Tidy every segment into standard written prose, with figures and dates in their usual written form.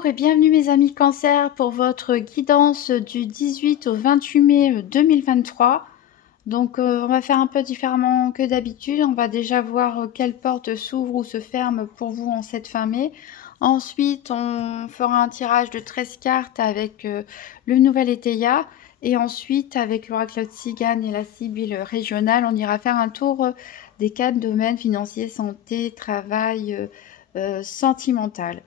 Bonjour et bienvenue mes amis Cancer pour votre guidance du 18 au 28 mai 2023. Donc on va faire un peu différemment que d'habitude. On va déjà voir quelle porte s'ouvre ou se ferme pour vous en cette fin mai. Ensuite on fera un tirage de 13 cartes avec le nouvel Éteia. Et ensuite avec l'oracle Tzigane et la Sibylle régionale, on ira faire un tour des 4 domaines financiers, santé, travail, sentimental.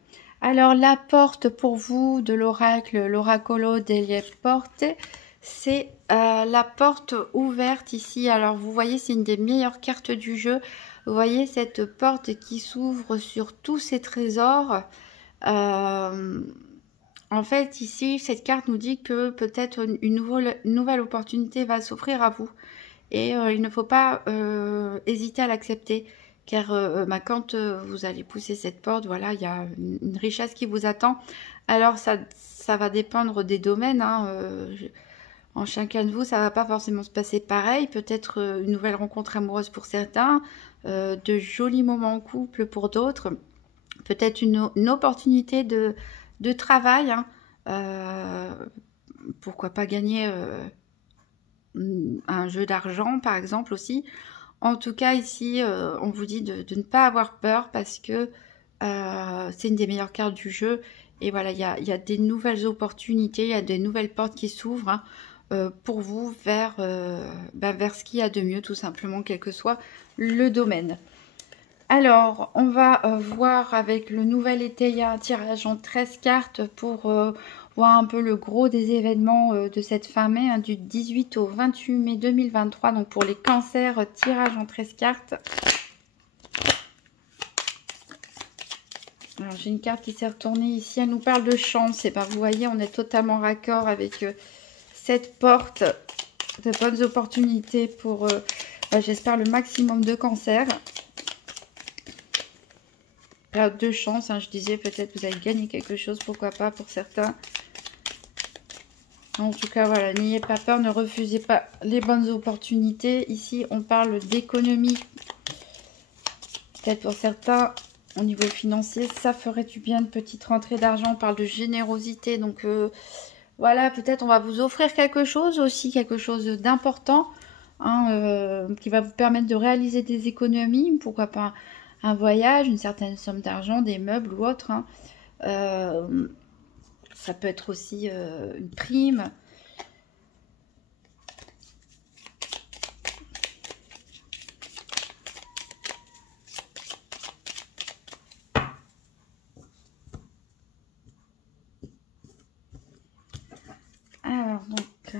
Alors la porte pour vous de l'oracle, l'oracolo delle porte, c'est la porte ouverte ici. Alors vous voyez, c'est une des meilleures cartes du jeu. Vous voyez cette porte qui s'ouvre sur tous ces trésors. En fait, ici, cette carte nous dit que peut-être une nouvelle opportunité va s'offrir à vous. Et il ne faut pas hésiter à l'accepter. Car quand vous allez pousser cette porte, voilà, il y a une richesse qui vous attend. Alors, ça va dépendre des domaines. En chacun de vous, ça ne va pas forcément se passer pareil. Peut-être une nouvelle rencontre amoureuse pour certains, de jolis moments en couple pour d'autres. Peut-être une opportunité de travail. Pourquoi pas gagner un jeu d'argent, par exemple, aussi. En tout cas, ici, on vous dit de ne pas avoir peur parce que c'est une des meilleures cartes du jeu. Et voilà, il y a des nouvelles opportunités, il y a des nouvelles portes qui s'ouvrent pour vous vers ce qu'il y a de mieux, tout simplement, quel que soit le domaine. Alors, on va voir avec le nouvel Éteia un tirage en 13 cartes pour voir un peu le gros des événements de cette fin mai, du 18 au 28 mai 2023. Donc pour les cancers, tirage en 13 cartes. Alors j'ai une carte qui s'est retournée ici, elle nous parle de chance. Et bien vous voyez, on est totalement raccord avec cette porte de bonnes opportunités pour, j'espère, le maximum de cancers. Période de chance, je disais, peut-être vous allez gagner quelque chose, pourquoi pas pour certains. En tout cas, voilà, n'ayez pas peur, ne refusez pas les bonnes opportunités. Ici, on parle d'économie. Peut-être pour certains, au niveau financier, ça ferait du bien, de petite rentrée d'argent. On parle de générosité, donc voilà, peut-être on va vous offrir quelque chose aussi, quelque chose d'important, qui va vous permettre de réaliser des économies, pourquoi pas un voyage, une certaine somme d'argent, des meubles ou autre. Ça peut être aussi une prime. Alors, donc...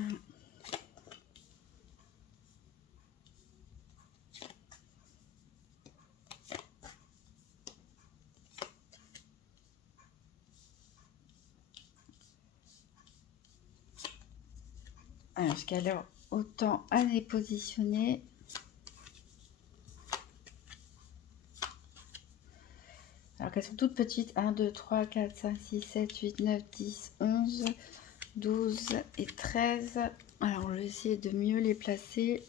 Alors, jusqu'à l'heure, autant à les positionner. Alors qu'elles sont toutes petites. 1, 2, 3, 4, 5, 6, 7, 8, 9, 10, 11, 12 et 13. Alors, on va essayer de mieux les placer.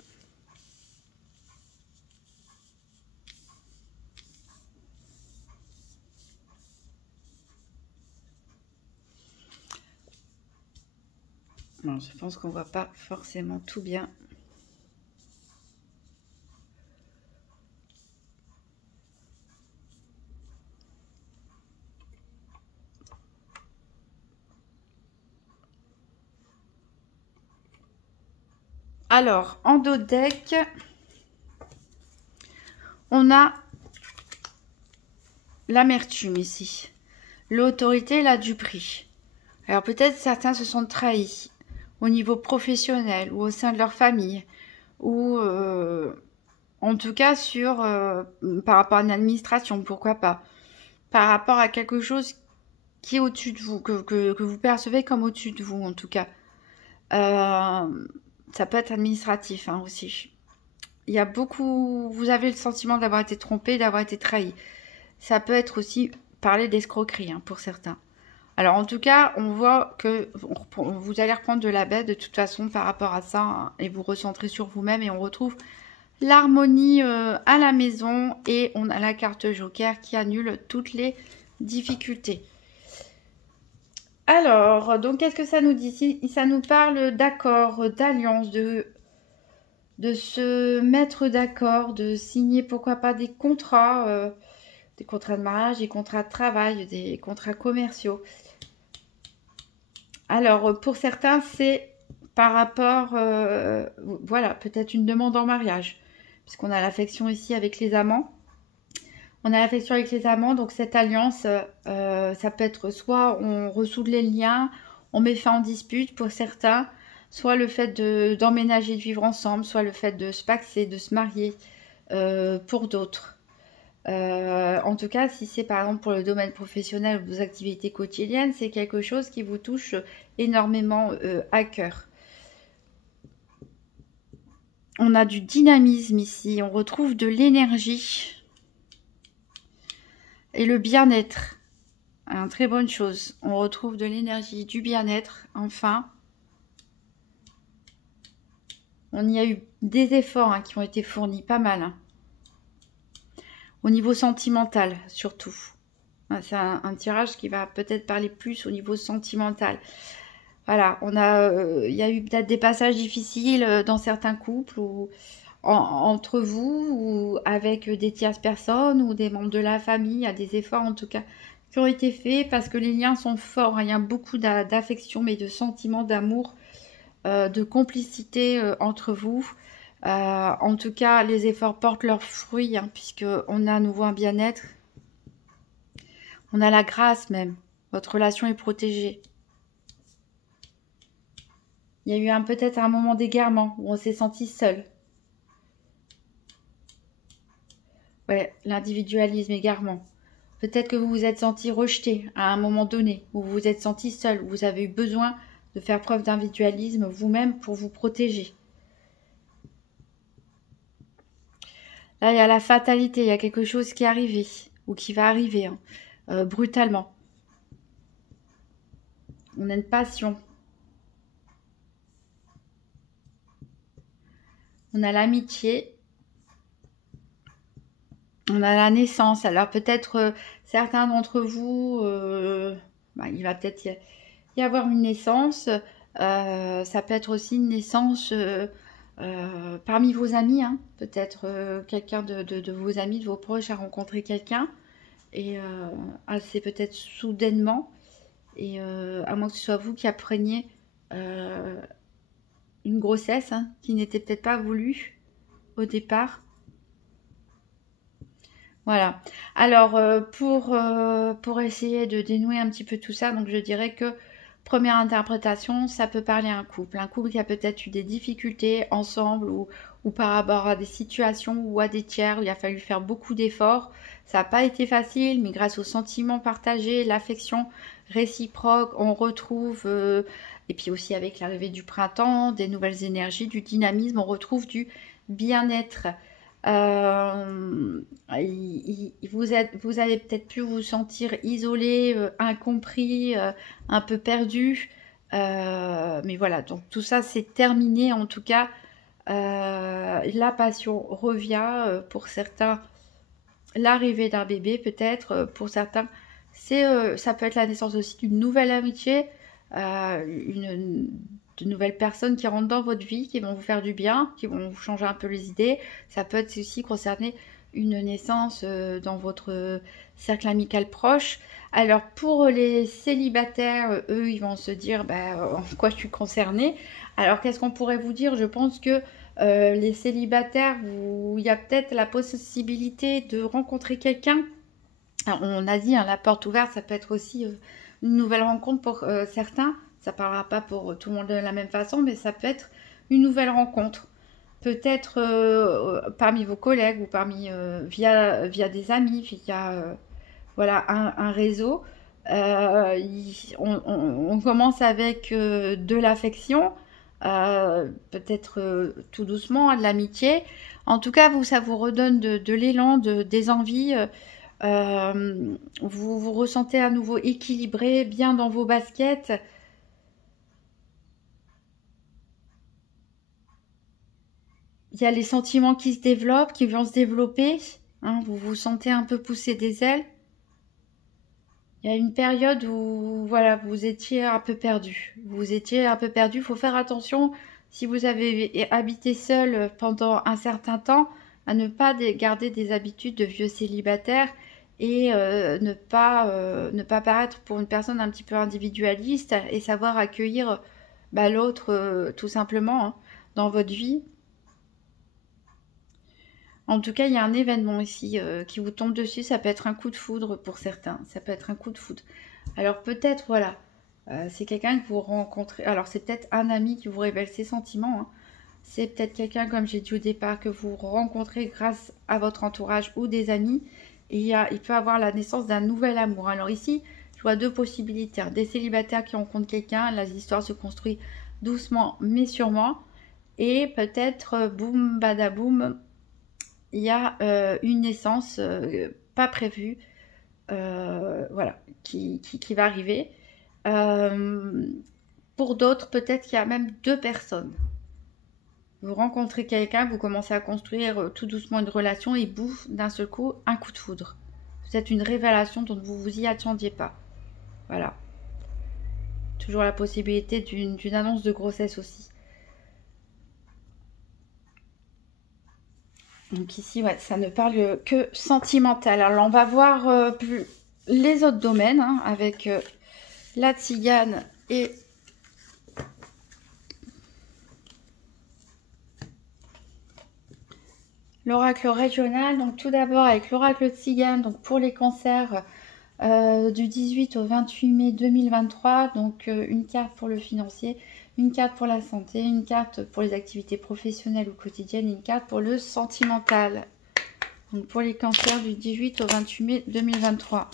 Non, je pense qu'on voit pas forcément tout bien. Alors, en dos de deck, on a l'amertume ici. L'autorité, la du prix. Alors peut-être certains se sont trahis au niveau professionnel ou au sein de leur famille. Ou en tout cas par rapport à une administration, pourquoi pas. Par rapport à quelque chose qui est au-dessus de vous, que vous percevez comme au-dessus de vous en tout cas. Ça peut être administratif aussi. Il y a beaucoup... Vous avez le sentiment d'avoir été trompé, d'avoir été trahi. Ça peut être aussi parler d'escroquerie pour certains. Alors en tout cas, on voit que vous allez reprendre de la baie de toute façon par rapport à ça et vous recentrer sur vous-même et on retrouve l'harmonie à la maison et on a la carte Joker qui annule toutes les difficultés. Alors, donc qu'est-ce que ça nous dit? Ça nous parle d'accord, d'alliance, de se mettre d'accord, de signer pourquoi pas des contrats de mariage, des contrats de travail, des contrats commerciaux. Alors, pour certains, c'est par rapport, voilà, peut-être une demande en mariage, puisqu'on a l'affection ici avec les amants. On a l'affection avec les amants, donc cette alliance, ça peut être soit on ressoude les liens, on met fin en dispute pour certains, soit le fait d'emménager, de vivre ensemble, soit le fait de se paxer, de se marier pour d'autres. En tout cas, si c'est par exemple pour le domaine professionnel ou vos activités quotidiennes, c'est quelque chose qui vous touche énormément à cœur. On a du dynamisme ici, on retrouve de l'énergie et le bien-être. Une très bonne chose. On retrouve de l'énergie, du bien-être, enfin. On y a eu des efforts qui ont été fournis, pas mal. Au niveau sentimental, surtout. C'est un tirage qui va peut-être parler plus au niveau sentimental. Voilà, il y a eu peut-être des passages difficiles dans certains couples ou entre vous ou avec des tierces personnes ou des membres de la famille. Il y a des efforts en tout cas qui ont été faits parce que les liens sont forts. Il y a beaucoup d'affection, mais de sentiments, d'amour, de complicité entre vous. En tout cas, les efforts portent leurs fruits puisqu'on a à nouveau un bien-être. On a la grâce même. Votre relation est protégée. Il y a eu peut-être un moment d'égarement où on s'est senti seul. Ouais, l'individualisme, égarement. Peut-être que vous vous êtes senti rejeté à un moment donné, où vous vous êtes senti seul, où vous avez eu besoin de faire preuve d'individualisme vous-même pour vous protéger. Là, il y a la fatalité, il y a quelque chose qui est arrivé, ou qui va arriver, brutalement. On a une passion. On a l'amitié. On a la naissance. Alors peut-être certains d'entre vous, il va peut-être y avoir une naissance. Ça peut être aussi une naissance parmi vos amis. Peut-être quelqu'un de vos amis, de vos proches a rencontré quelqu'un. Et assez peut-être soudainement. Et à moins que ce soit vous qui appreniez une grossesse qui n'était peut-être pas voulue au départ. Voilà. Alors, pour essayer de dénouer un petit peu tout ça, donc je dirais que première interprétation, ça peut parler à un couple. Un couple qui a peut-être eu des difficultés ensemble ou par rapport à des situations ou à des tiers où il a fallu faire beaucoup d'efforts. Ça n'a pas été facile, mais grâce aux sentiments partagés, l'affection réciproque, on retrouve, et puis aussi avec l'arrivée du printemps, des nouvelles énergies, du dynamisme, on retrouve du bien-être. Vous avez peut-être pu vous sentir isolé, incompris, un peu perdu. Mais voilà, donc tout ça c'est terminé. En tout cas, la passion revient. Pour certains, l'arrivée d'un bébé peut-être. Pour certains, ça peut être la naissance aussi d'une nouvelle amitié, de nouvelles personnes qui rentrent dans votre vie, qui vont vous faire du bien, qui vont vous changer un peu les idées. Ça peut être aussi concerner une naissance dans votre cercle amical proche. Alors pour les célibataires, eux, ils vont se dire en quoi je suis concernée. Alors qu'est-ce qu'on pourrait vous dire? Je pense que les célibataires, il y a peut-être la possibilité de rencontrer quelqu'un. Alors, on a dit la porte ouverte, ça peut être aussi une nouvelle rencontre pour certains. Ça ne parlera pas pour tout le monde de la même façon, mais ça peut être une nouvelle rencontre. Peut-être parmi vos collègues ou via des amis, via voilà, un réseau. On commence avec de l'affection, peut-être tout doucement, de l'amitié. En tout cas, ça vous redonne de l'élan, des envies. Vous vous ressentez à nouveau équilibré, bien dans vos baskets. Il y a les sentiments qui se développent, qui vont se développer. Vous vous sentez un peu pousser des ailes. Il y a une période où, voilà, vous étiez un peu perdu. Vous étiez un peu perdu. Il faut faire attention, si vous avez habité seul pendant un certain temps, à ne pas garder des habitudes de vieux célibataire et ne pas paraître pour une personne un petit peu individualiste et savoir accueillir l'autre tout simplement hein, dans votre vie. En tout cas, il y a un événement ici qui vous tombe dessus. Ça peut être un coup de foudre pour certains. Ça peut être un coup de foudre. Alors peut-être, voilà, c'est quelqu'un que vous rencontrez. Alors c'est peut-être un ami qui vous révèle ses sentiments. Hein. C'est peut-être quelqu'un, comme j'ai dit au départ, que vous rencontrez grâce à votre entourage ou des amis. Et il peut avoir la naissance d'un nouvel amour. Alors ici, je vois deux possibilités. Hein. Des célibataires qui rencontrent quelqu'un. Là, l'histoire se construit doucement mais sûrement. Et peut-être, boum, badaboum, il y a une naissance pas prévue, voilà, qui va arriver. Pour d'autres, peut-être qu'il y a même deux personnes. Vous rencontrez quelqu'un, vous commencez à construire tout doucement une relation et bouffe d'un seul coup un coup de foudre. C'est une révélation dont vous vous y attendiez pas. Voilà. Toujours la possibilité d'une annonce de grossesse aussi. Donc ici, ouais, ça ne parle que sentimental. Alors on va voir les autres domaines hein, avec la tzigane et l'oracle régional. Donc tout d'abord avec l'oracle tzigane, donc pour les cancers du 18 au 28 mai 2023. Donc une carte pour le financier, une carte pour la santé, une carte pour les activités professionnelles ou quotidiennes, et une carte pour le sentimental. Donc pour les cancers du 18 au 28 mai 2023.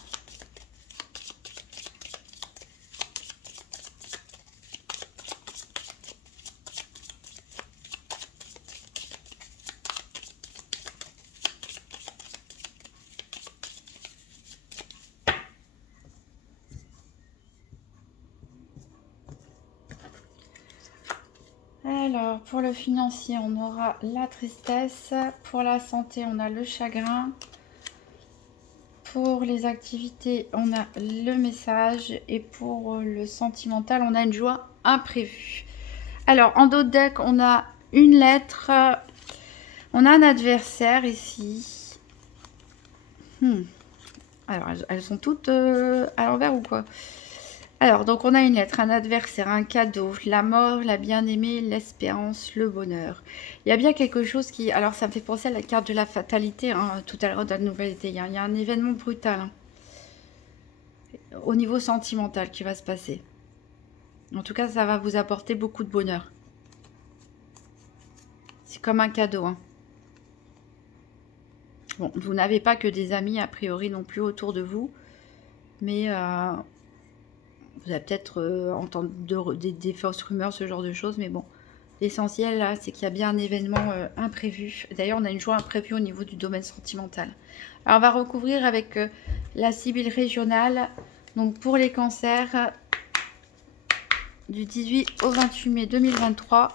Alors, pour le financier, on aura la tristesse. Pour la santé, on a le chagrin. Pour les activités, on a le message. Et pour le sentimental, on a une joie imprévue. Alors, en dos de deck, on a une lettre. On a un adversaire ici. Alors, elles sont toutes à l'envers ou quoi? Alors, donc on a une lettre, un adversaire, un cadeau, la mort, la bien-aimée, l'espérance, le bonheur. Il y a bien quelque chose qui... Alors, ça me fait penser à la carte de la fatalité, hein, tout à l'heure dans la nouvelle été. Il y a un événement brutal hein, au niveau sentimental qui va se passer. En tout cas, ça va vous apporter beaucoup de bonheur. C'est comme un cadeau. Hein. Bon, vous n'avez pas que des amis, a priori, non plus autour de vous. Mais... vous allez peut-être entendre des fausses rumeurs, ce genre de choses, mais bon. L'essentiel, là, c'est qu'il y a bien un événement imprévu. D'ailleurs, on a une joie imprévue au niveau du domaine sentimental. Alors, on va recouvrir avec la Sibylle régionale. Donc, pour les cancers, du 18 au 28 mai 2023.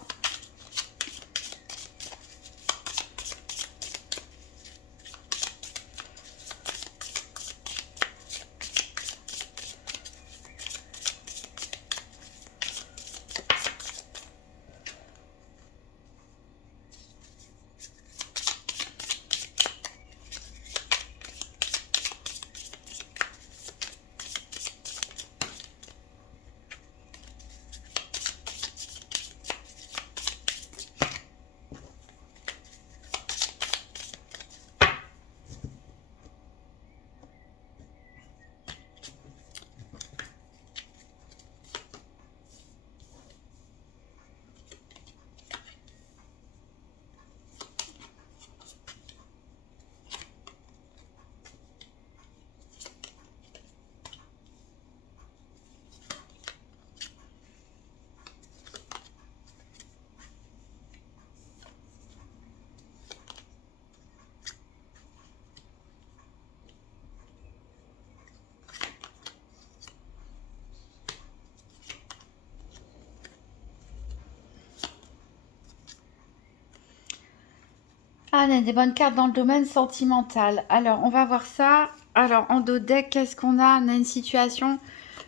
Ah, on a des bonnes cartes dans le domaine sentimental. Alors, on va voir ça. Alors, en dos de deck, qu'est-ce qu'on a? On a une situation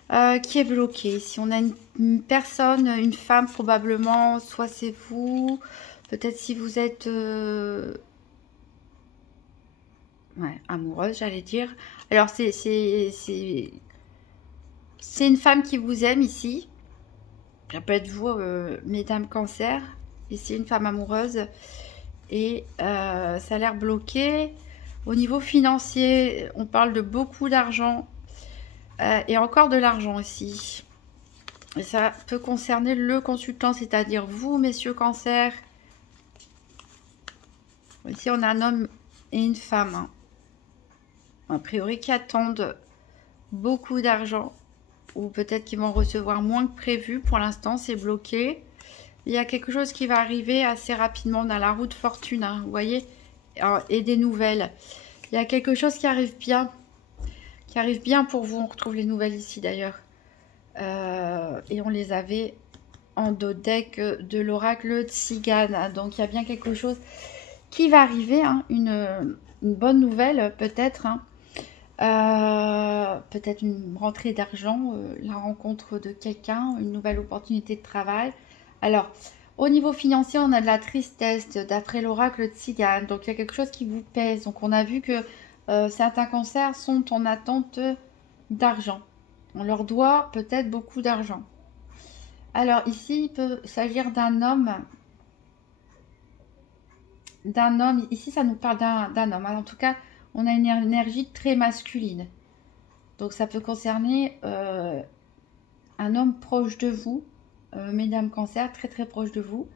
qui est bloquée. Si on a une personne, une femme probablement, soit c'est vous, peut-être si vous êtes ouais, amoureuse, j'allais dire. Alors, c'est une femme qui vous aime ici. Ça peut être vous, mesdames cancer. Ici, une femme amoureuse. Et ça a l'air bloqué. Au niveau financier, on parle de beaucoup d'argent. Et encore de l'argent ici. Et ça peut concerner le consultant, c'est-à-dire vous, messieurs cancer. Ici, on a un homme et une femme. Hein. A priori, qui attendent beaucoup d'argent. Ou peut-être qu'ils vont recevoir moins que prévu. Pour l'instant, c'est bloqué. Il y a quelque chose qui va arriver assez rapidement. On a la roue de fortune, hein, vous voyez. Alors, et des nouvelles. Il y a quelque chose qui arrive bien. Qui arrive bien pour vous. On retrouve les nouvelles ici d'ailleurs. Et on les avait en dos deck de l'oracle Tzigane. Donc il y a bien quelque chose qui va arriver. Hein, une bonne nouvelle peut-être. Hein. Peut-être une rentrée d'argent, la rencontre de quelqu'un, une nouvelle opportunité de travail. Alors, au niveau financier, on a de la tristesse d'après l'oracle Tzigane. Donc, il y a quelque chose qui vous pèse. Donc, on a vu que certains cancers sont en attente d'argent. On leur doit peut-être beaucoup d'argent. Alors, ici, il peut s'agir d'un homme. Ici, ça nous parle d'un homme. Alors, en tout cas, on a une énergie très masculine. Donc, ça peut concerner un homme proche de vous. Mesdames cancer, très très proche de vous.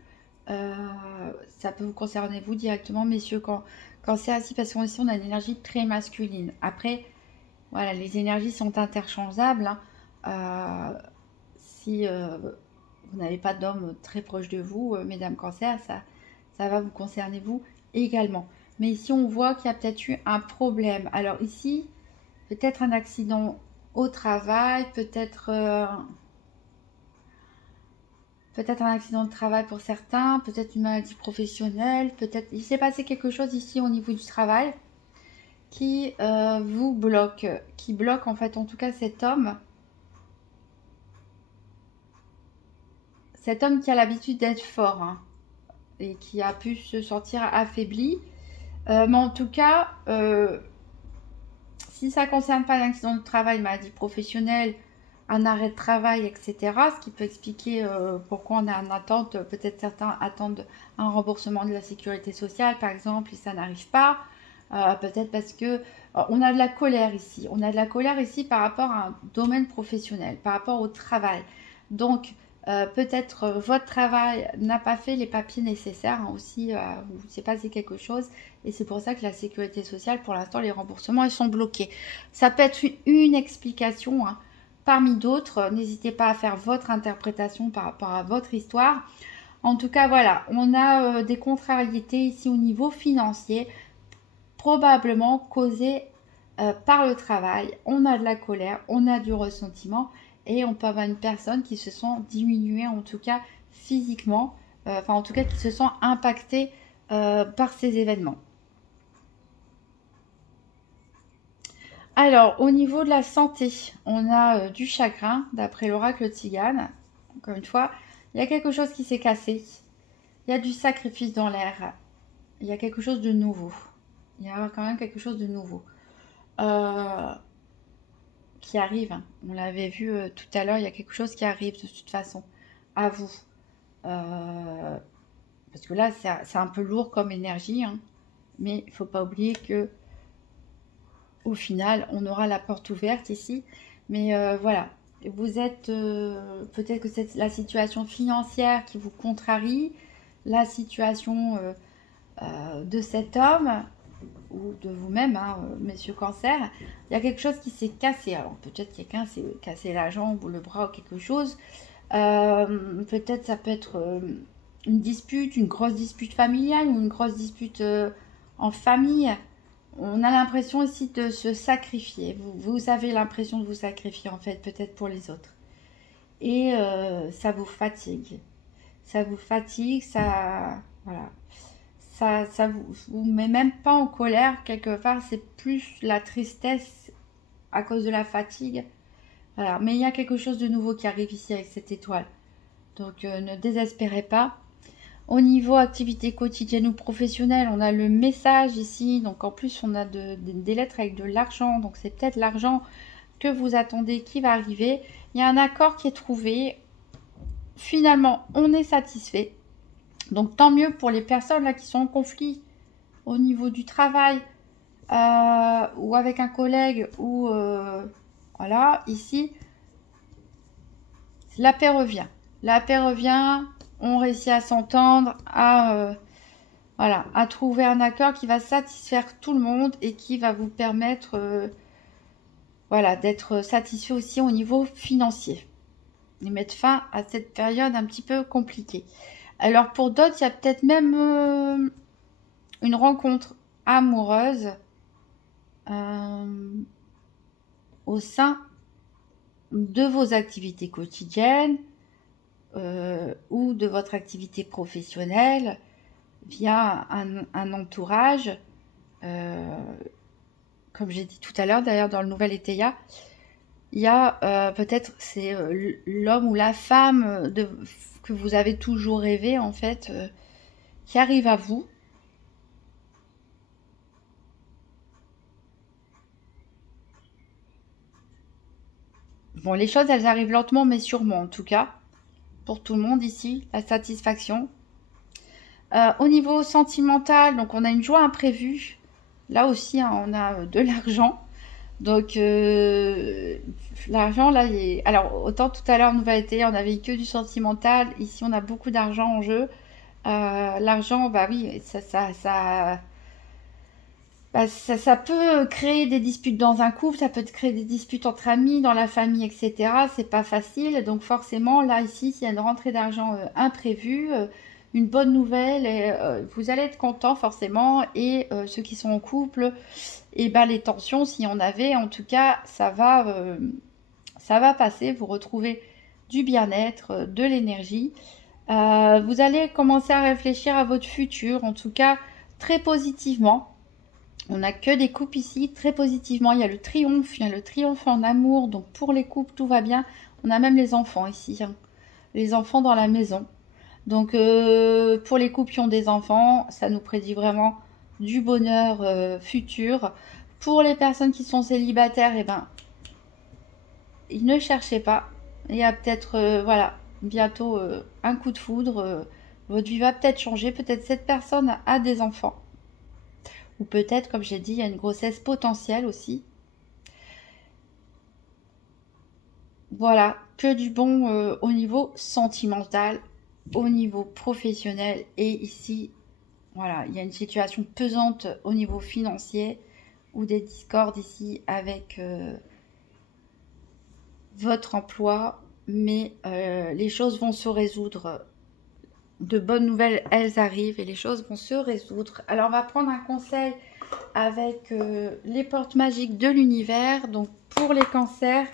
Ça peut vous concerner vous directement, messieurs cancer, ici, parce qu'ici on a une énergie très masculine. Après, voilà, les énergies sont interchangeables. Hein. Si vous n'avez pas d'homme très proche de vous, mesdames cancer, ça va vous concerner vous également. Mais ici, on voit qu'il y a peut-être eu un problème. Alors ici, peut-être un accident au travail, peut-être un accident de travail pour certains, peut-être une maladie professionnelle, peut-être il s'est passé quelque chose ici au niveau du travail qui vous bloque, qui bloque en fait en tout cas cet homme qui a l'habitude d'être fort hein, et qui a pu se sentir affaibli. Mais en tout cas, si ça ne concerne pas l'accident de travail, maladie professionnelle, un arrêt de travail, etc. Ce qui peut expliquer pourquoi on est en attente. Peut-être certains attendent un remboursement de la sécurité sociale, par exemple, et ça n'arrive pas. Peut-être parce que on a de la colère ici. On a de la colère ici par rapport à un domaine professionnel, par rapport au travail. Donc, peut-être votre travail n'a pas fait les papiers nécessaires hein, aussi, il s'est passé quelque chose et c'est pour ça que la sécurité sociale, pour l'instant, les remboursements, ils sont bloqués. Ça peut être une explication hein, parmi d'autres. N'hésitez pas à faire votre interprétation par rapport à votre histoire. En tout cas, voilà, on a des contrariétés ici au niveau financier, probablement causées par le travail. On a de la colère, on a du ressentiment. Et on peut avoir une personne qui se sent diminuée, en tout cas physiquement, enfin en tout cas qui se sent impactée par ces événements. Alors, au niveau de la santé, on a du chagrin, d'après l'oracle Tzigane. Encore une fois, il y a quelque chose qui s'est cassé. Il y a du sacrifice dans l'air. Il y a quelque chose de nouveau. Il y a quand même quelque chose de nouveau. Qui arrive. Hein. On l'avait vu tout à l'heure, il y a quelque chose qui arrive de toute façon à vous. Parce que là, c'est un peu lourd comme énergie. Hein. Mais il ne faut pas oublier que au final, on aura la porte ouverte ici. Mais voilà, vous êtes... peut-être que c'est la situation financière qui vous contrarie, la situation de cet homme ou de vous-même, hein, messieurs cancer, il y a quelque chose qui s'est cassé. Alors peut-être quelqu'un s'est cassé la jambe ou le bras ou quelque chose. Peut-être ça peut être une dispute, une grosse dispute familiale ou une grosse dispute en famille. On a l'impression ici de se sacrifier. Vous avez l'impression de vous sacrifier en fait, peut-être pour les autres. Et ça vous fatigue. Ça vous fatigue, ça... Voilà. ça vous met même pas en colère quelque part, c'est plus la tristesse à cause de la fatigue. Voilà. Mais il y a quelque chose de nouveau qui arrive ici avec cette étoile. Donc ne désespérez pas. Au niveau activité quotidienne ou professionnelle, on a le message ici. Donc en plus, on a des lettres avec de l'argent. Donc c'est peut-être l'argent que vous attendez qui va arriver. Il y a un accord qui est trouvé. Finalement, on est satisfait. Donc tant mieux pour les personnes là qui sont en conflit au niveau du travail ou avec un collègue ou voilà, ici, la paix revient. La paix revient, on réussit à s'entendre, voilà, à trouver un accord qui va satisfaire tout le monde et qui va vous permettre voilà, d'être satisfait aussi au niveau financier. Et mettre fin à cette période un petit peu compliquée. Alors pour d'autres, il y a peut-être même une rencontre amoureuse au sein de vos activités quotidiennes ou de votre activité professionnelle via un entourage. Comme j'ai dit tout à l'heure, d'ailleurs dans le nouvel Étéia, il y a peut-être c'est l'homme ou la femme que vous avez toujours rêvé en fait, qui arrive à vous. Bon, les choses elles arrivent lentement mais sûrement en tout cas. Pour tout le monde ici, la satisfaction. Au niveau sentimental, donc on a une joie imprévue. Là aussi, hein, on a de l'argent. Donc, l'argent, là, alors, autant tout à l'heure, Nouvelle Été, on avait que du sentimental. Ici, on a beaucoup d'argent en jeu. L'argent, bah oui, ça peut créer des disputes dans un couple, ça peut créer des disputes entre amis, dans la famille, etc. C'est pas facile. Donc, forcément, là, ici, s'il y a une rentrée d'argent imprévue, une bonne nouvelle, et, vous allez être content, forcément. Et ceux qui sont en couple, et ben les tensions, s'il y en avait, en tout cas, ça va passer. Vous retrouvez du bien-être, de l'énergie. Vous allez commencer à réfléchir à votre futur, en tout cas, très positivement. On n'a que des couples ici, très positivement. Il y a le triomphe en amour. Donc pour les couples, tout va bien. On a même les enfants ici, hein. Les enfants dans la maison. Donc pour les couples qui ont des enfants, ça nous prédit vraiment du bonheur futur. Pour les personnes qui sont célibataires, eh ben, ne cherchez pas. Il y a peut-être, voilà, bientôt un coup de foudre. Votre vie va peut-être changer. Peut-être cette personne a des enfants. Ou peut-être, comme j'ai dit, il y a une grossesse potentielle aussi. Voilà, que du bon au niveau sentimental, au niveau professionnel. Et ici, voilà, il y a une situation pesante au niveau financier ou des discordes ici avec votre emploi. Mais les choses vont se résoudre. De bonnes nouvelles, elles arrivent et les choses vont se résoudre. Alors, on va prendre un conseil avec les portes magiques de l'univers. Donc, pour les cancers,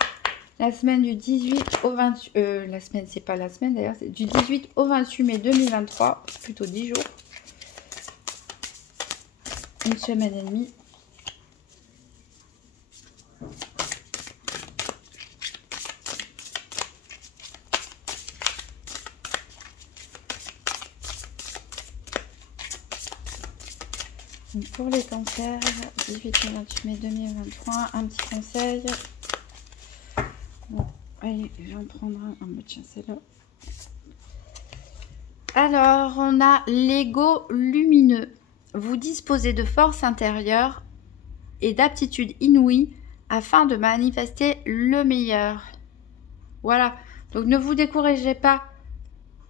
la semaine du 18 au 28... la semaine, c'est pas la semaine d'ailleurs, c'est du 18 au 28 mai 2023. Plutôt 10 jours. Une semaine et demie. Donc pour les cancers, 18 et 28 mai 2023, un petit conseil. Bon, allez, je vais en prendre un. Tiens, c'est là. Alors, on a l'ego lumineux. Vous disposez de force intérieure et d'aptitudes inouïes afin de manifester le meilleur. Voilà. Donc, ne vous découragez pas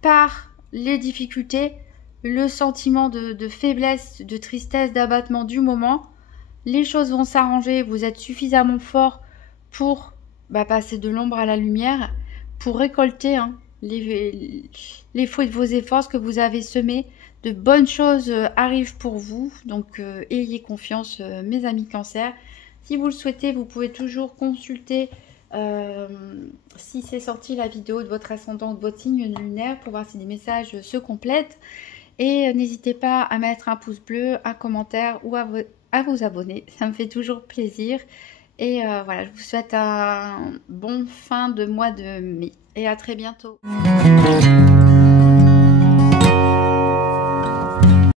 par les difficultés, le sentiment de faiblesse, de tristesse, d'abattement du moment. Les choses vont s'arranger. Vous êtes suffisamment fort pour passer de l'ombre à la lumière, pour récolter les fruits de vos efforts, ce que vous avez semé. De bonnes choses arrivent pour vous. Donc, ayez confiance, mes amis cancer. Si vous le souhaitez, vous pouvez toujours consulter si c'est sorti la vidéo de votre ascendant, de votre signe lunaire, pour voir si les messages se complètent. Et n'hésitez pas à mettre un pouce bleu, un commentaire ou à vous abonner. Ça me fait toujours plaisir. Et voilà, je vous souhaite un bon fin de mois de mai. Et à très bientôt.